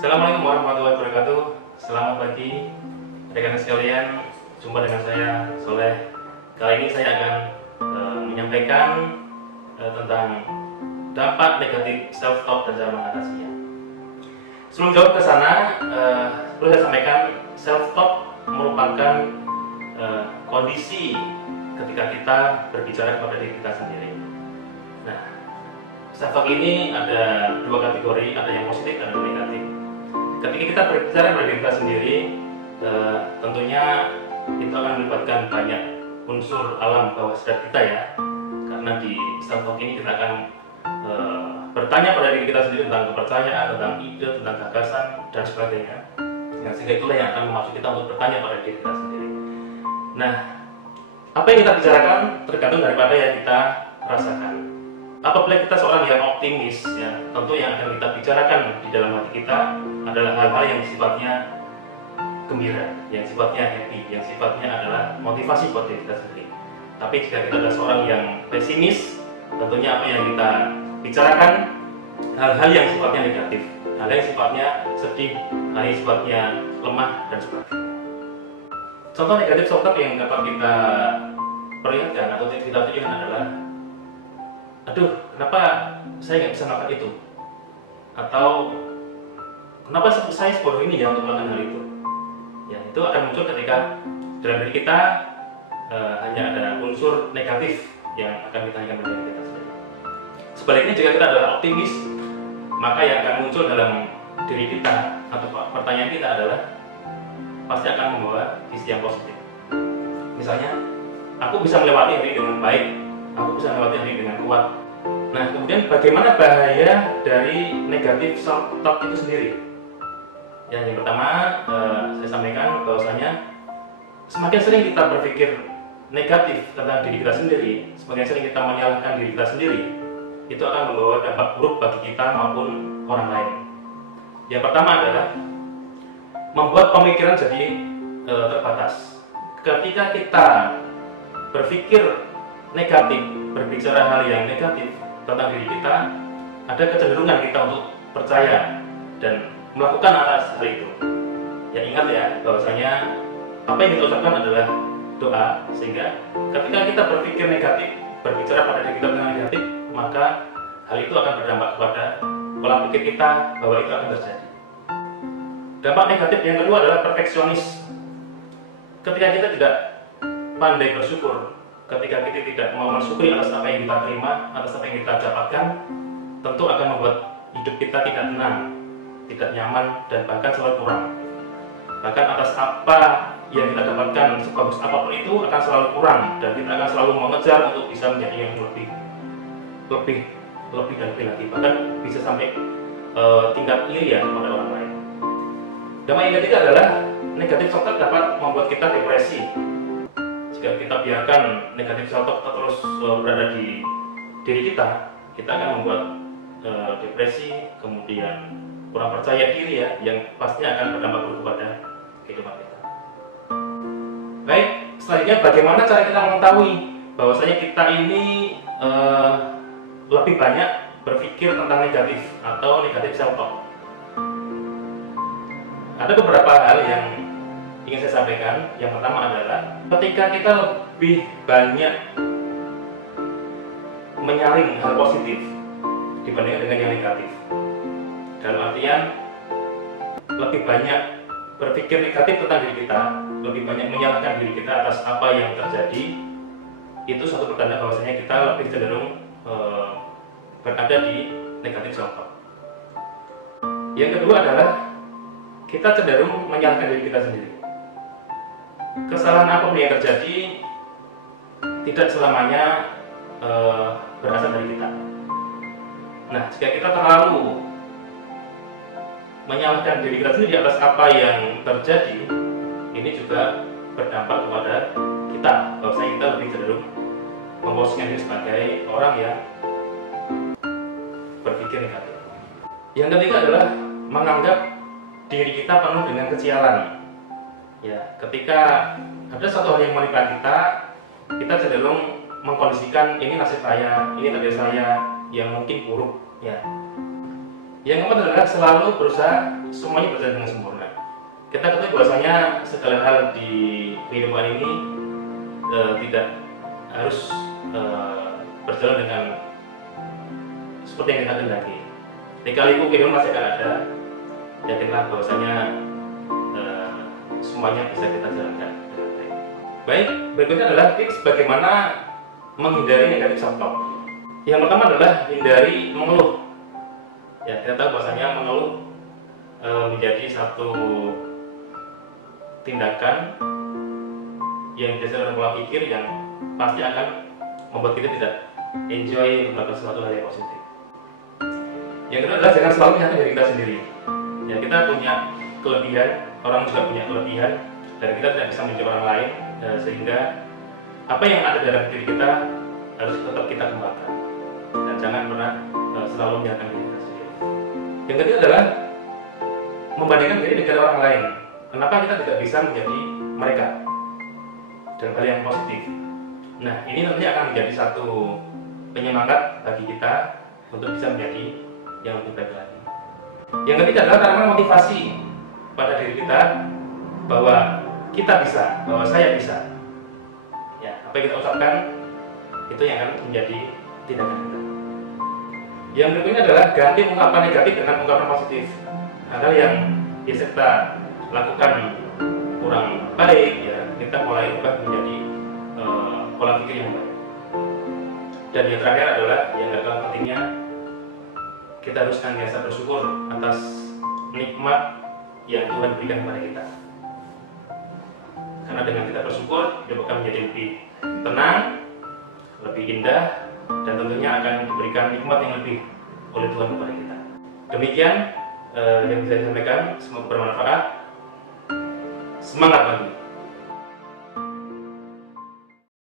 Assalamualaikum warahmatullahi wabarakatuh. Selamat pagi rekan sekalian. Jumpa dengan saya Soleh. Kali ini saya akan menyampaikan tentang dampak negatif self-talk dan cara mengatasinya. Sebelum jauh ke sana, perlu saya sampaikan self-talk merupakan kondisi ketika kita berbicara kepada diri kita sendiri. Nah, self-talk ini ada dua kategori, ada yang positif dan yang negatif. Ketika kita berbicara pada diri kita sendiri, tentunya itu akan melibatkan banyak unsur alam bawah sadar kita ya. Karena di self-talk ini kita akan bertanya pada diri kita sendiri tentang kepercayaan, tentang ide, tentang gagasan, dan sebagainya. Nah, sehingga itulah yang akan memaksud kita untuk bertanya pada diri kita sendiri. Nah, apa yang kita bicarakan tergantung daripada yang kita rasakan. Apabila kita seorang yang optimis, ya, tentu yang akan kita bicarakan di dalam hati kita adalah hal-hal yang sifatnya gembira, yang sifatnya happy, yang sifatnya adalah motivasi buat diri kita sendiri. Tapi jika kita adalah seorang yang pesimis, tentunya apa yang kita bicarakan hal-hal yang sifatnya negatif, hal yang sifatnya sedih, hal yang sifatnya lemah, dan sebagainya. Contoh negatif self-talk yang dapat kita perlihatkan atau kita tunjukkan adalah, aduh, kenapa saya nggak bisa melakukan itu? Atau kenapa saya sebodoh ini ya untuk melakukan hal itu? Ya, itu akan muncul ketika dalam diri kita hanya ada unsur negatif yang akan kita tanyakan pada diri kita sendiri. Sebaliknya, jika kita adalah optimis, maka yang akan muncul dalam diri kita atau pertanyaan kita adalah pasti akan membawa visi yang positif. Misalnya, aku bisa melewati hari dengan baik, aku bisa melewati hari dengan kuat. Nah, kemudian bagaimana bahaya dari negatif self-talk itu sendiri? Yang pertama, saya sampaikan bahwasanya semakin sering kita berpikir negatif tentang diri kita sendiri, semakin sering kita menyalahkan diri kita sendiri, itu akan membawa dampak buruk bagi kita maupun orang lain. Yang pertama adalah membuat pemikiran jadi terbatas. Ketika kita berpikir negatif, berbicara hal yang negatif tentang diri kita, ada kecenderungan kita untuk percaya dan melakukan atas hal itu. Ya, ingat ya, bahwasanya apa yang kita ucapkan adalah doa, sehingga ketika kita berpikir negatif, berbicara pada diri kita tentang negatif, maka hal itu akan berdampak kepada pola pikir kita bahwa itu akan terjadi. Dampak negatif yang kedua adalah perfeksionis. Ketika kita tidak pandai bersyukur, ketika kita tidak mau mensyukuri atas apa yang kita terima, atas apa yang kita dapatkan, tentu akan membuat hidup kita tidak tenang, tidak nyaman, dan bahkan selalu kurang. Bahkan atas apa yang kita dapatkan, sebagus apapun itu akan selalu kurang, dan kita akan selalu mengejar untuk bisa menjadi yang lebih dan lebih lagi, bahkan bisa sampai tingkat iri ya kepada orang lain. Dampak yang ketiga adalah negatif self-talk dapat membuat kita depresi. Jika kita biarkan negatif self-talk terus berada di diri kita, kita akan membuat depresi, kemudian kurang percaya diri ya, yang pastinya akan berdampak buruk kepada kehidupan kita. Baik, selanjutnya bagaimana cara kita mengetahui bahwasanya kita ini lebih banyak berpikir tentang negatif atau negatif self-talk? Ada beberapa hal yang ingin saya sampaikan. Yang pertama adalah ketika kita lebih banyak menyaring hal positif dibandingkan dengan yang negatif. Dalam artian lebih banyak berpikir negatif tentang diri kita, lebih banyak menyalahkan diri kita atas apa yang terjadi, itu satu pertanda bahwasanya kita lebih cenderung berada di negatif self-talk. Yang kedua adalah kita cenderung menyalahkan diri kita sendiri. Kesalahan apapun yang terjadi tidak selamanya berasal dari kita. Nah, jika kita terlalu menyalahkan diri kita sendiri atas apa yang terjadi, ini juga berdampak kepada kita, bahwasanya kita lebih cenderung memposisikan diri sebagai orang yang berpikir negatif. Yang ketiga adalah menganggap diri kita penuh dengan kesialan. Ya, ketika ada satu hal yang menimpa kita, kita cenderung mengkondisikan ini nasib saya, ini takdir saya yang mungkin buruk. Ya, Yang keempat adalah selalu berusaha semuanya berjalan dengan sempurna. Kita ketahui bahwasanya segala hal di kehidupan ini tidak harus berjalan dengan seperti yang kita kehendaki. Lika-liku kehidupan masih akan ada. Yakinlah bahwasanya semuanya bisa kita jalankan dengan baik. Baik, berikutnya adalah tips bagaimana menghindari negatif self-talk. Yang pertama adalah hindari mengeluh. Ya, kita tahu bahwasanya mengeluh menjadi satu tindakan yang didasarkan pola pikir yang pasti akan membuat kita tidak enjoy untuk melakukan sesuatu hal yang positif. Yang kedua adalah jangan selalu menyalahkan diri kita sendiri. Ya, kita punya kelebihan, orang juga punya kelebihan, dan kita tidak bisa menjadi orang lain, sehingga apa yang ada dalam diri kita harus tetap kita kembangkan, dan jangan pernah selalu menyalahkan diri kita sendiri. Yang ketiga adalah membandingkan diri dengan orang lain. Kenapa kita tidak bisa menjadi mereka dalam hal yang positif? Nah, ini nantinya akan menjadi satu penyemangat bagi kita untuk bisa menjadi yang lebih baik lagi. Yang ketiga adalah tanamkan motivasi pada diri kita bahwa kita bisa, bahwa saya bisa. Ya, apa yang kita ucapkan itu yang akan menjadi tindakan kita. Yang berikutnya adalah ganti ungkapan negatif dengan ungkapan positif. Hal yang biasa kita lakukan kurang baik, ya kita mulai ubah menjadi pola pikir yang baik. Dan yang terakhir adalah yang gak kalah pentingnya, kita harus senantiasa bersyukur atas nikmat yang Tuhan berikan kepada kita. Karena dengan kita bersyukur, hidup akan menjadi lebih tenang, lebih indah, dan tentunya akan diberikan nikmat yang lebih oleh Tuhan kepada kita. Demikian yang bisa saya sampaikan, semoga bermanfaat. Semangat pagi.